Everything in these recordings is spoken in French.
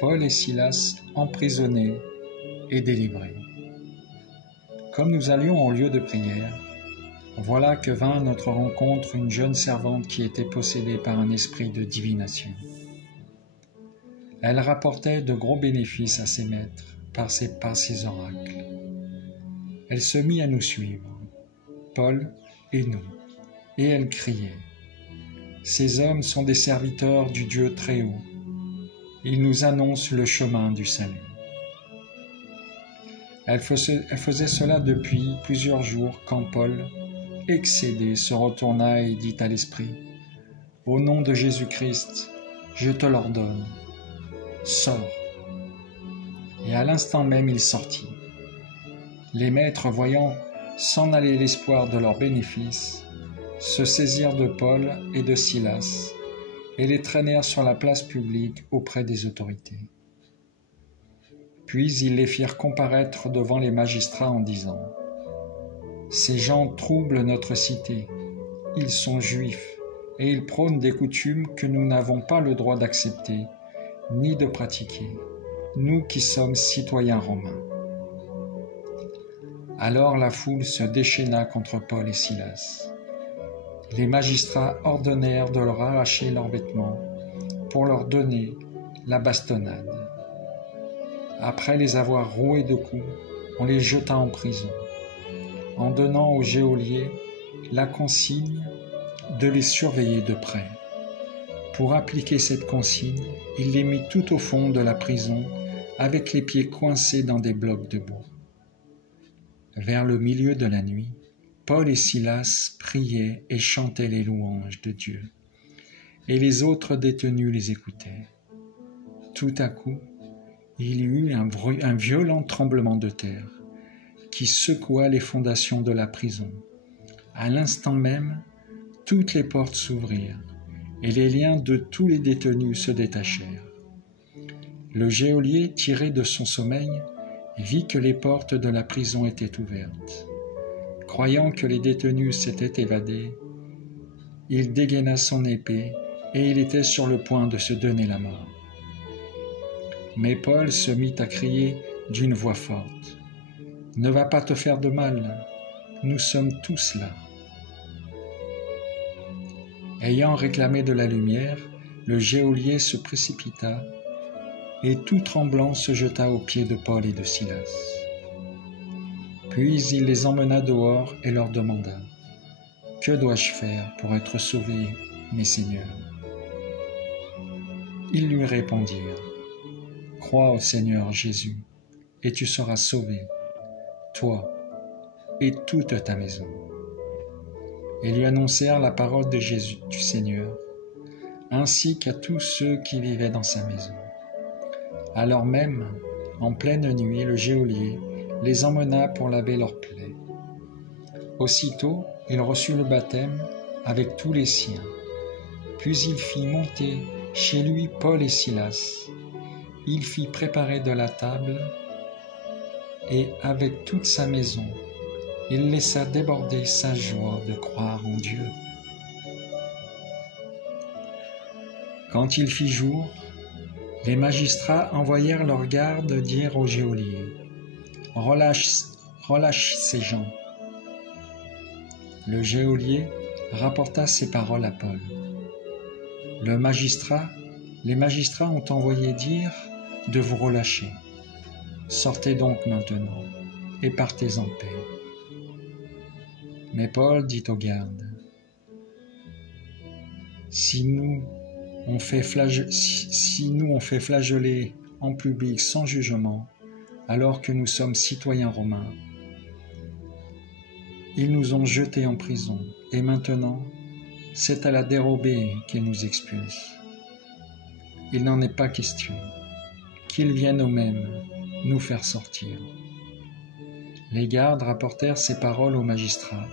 Paul et Silas emprisonnés et délivrés. Comme nous allions au lieu de prière, voilà que vint à notre rencontre une jeune servante qui était possédée par un esprit de divination. Elle rapportait de gros bénéfices à ses maîtres par ses oracles. Elle se mit à nous suivre, Paul et nous, et elle criait : « Ces hommes sont des serviteurs du Dieu très haut. Ils nous annoncent le chemin du salut. » Elle faisait cela depuis plusieurs jours quand Paul, excédé, se retourna et dit à l'esprit : « Au nom de Jésus-Christ, je te l'ordonne, sors. » Et à l'instant même il sortit. Les maîtres, voyant s'en aller l'espoir de leurs bénéfices, se saisirent de Paul et de Silas et les traînèrent sur la place publique auprès des autorités. Puis ils les firent comparaître devant les magistrats en disant : « Ces gens troublent notre cité, ils sont juifs et ils prônent des coutumes que nous n'avons pas le droit d'accepter ni de pratiquer, nous qui sommes citoyens romains. » Alors la foule se déchaîna contre Paul et Silas. Les magistrats ordonnèrent de leur arracher leurs vêtements pour leur donner la bastonnade. Après les avoir roués de coups, on les jeta en prison, en donnant au geôlier la consigne de les surveiller de près. Pour appliquer cette consigne, il les mit tout au fond de la prison, avec les pieds coincés dans des blocs de bois. Vers le milieu de la nuit, Paul et Silas priaient et chantaient les louanges de Dieu, et les autres détenus les écoutaient. Tout à coup, il y eut un violent tremblement de terre qui secoua les fondations de la prison. À l'instant même, toutes les portes s'ouvrirent et les liens de tous les détenus se détachèrent. Le geôlier, tiré de son sommeil, vit que les portes de la prison étaient ouvertes. Croyant que les détenus s'étaient évadés, il dégaina son épée et il était sur le point de se donner la mort. Mais Paul se mit à crier d'une voix forte : « Ne va pas te faire de mal, nous sommes tous là. » Ayant réclamé de la lumière, le geôlier se précipita et tout tremblant se jeta aux pieds de Paul et de Silas. Puis il les emmena dehors et leur demanda : « Que dois-je faire pour être sauvé, mes seigneurs ?» Ils lui répondirent : « Crois au Seigneur Jésus, et tu seras sauvé, toi et toute ta maison. » Et lui annoncèrent la parole de Jésus, du Seigneur, ainsi qu'à tous ceux qui vivaient dans sa maison. Alors même, en pleine nuit, le geôlier les emmena pour laver leurs plaies. Aussitôt, il reçut le baptême avec tous les siens. Puis il fit monter chez lui Paul et Silas. Il fit préparer de la table et, avec toute sa maison, il laissa déborder sa joie de croire en Dieu. Quand il fit jour, les magistrats envoyèrent leurs gardes dire au geôlier : « Relâche ces gens. » Le geôlier rapporta ces paroles à Paul. Les magistrats ont envoyé dire de vous relâcher. Sortez donc maintenant et partez en paix. Mais Paul dit aux gardes : « Si nous on fait flageoler en public sans jugement, alors que nous sommes citoyens romains, ils nous ont jetés en prison, et maintenant, c'est à la dérobée qu'ils nous expulsent. Il n'en est pas question, qu'ils viennent eux-mêmes nous faire sortir. » Les gardes rapportèrent ces paroles aux magistrats.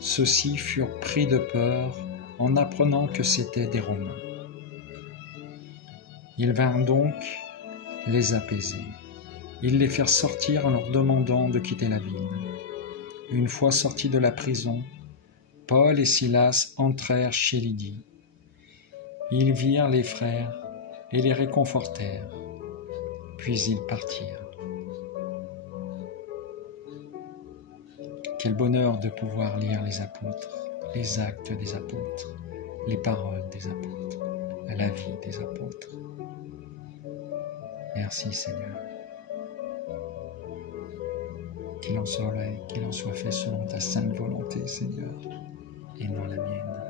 Ceux-ci furent pris de peur en apprenant que c'étaient des Romains. Ils vinrent donc les apaiser. Ils les firent sortir en leur demandant de quitter la ville. Une fois sortis de la prison, Paul et Silas entrèrent chez Lydie. Ils virent les frères et les réconfortèrent. puis ils partirent. Quel bonheur de pouvoir lire les apôtres, les actes des apôtres, les paroles des apôtres, la vie des apôtres. Merci Seigneur. Qu'il en soit fait selon ta sainte volonté, Seigneur, et non la mienne.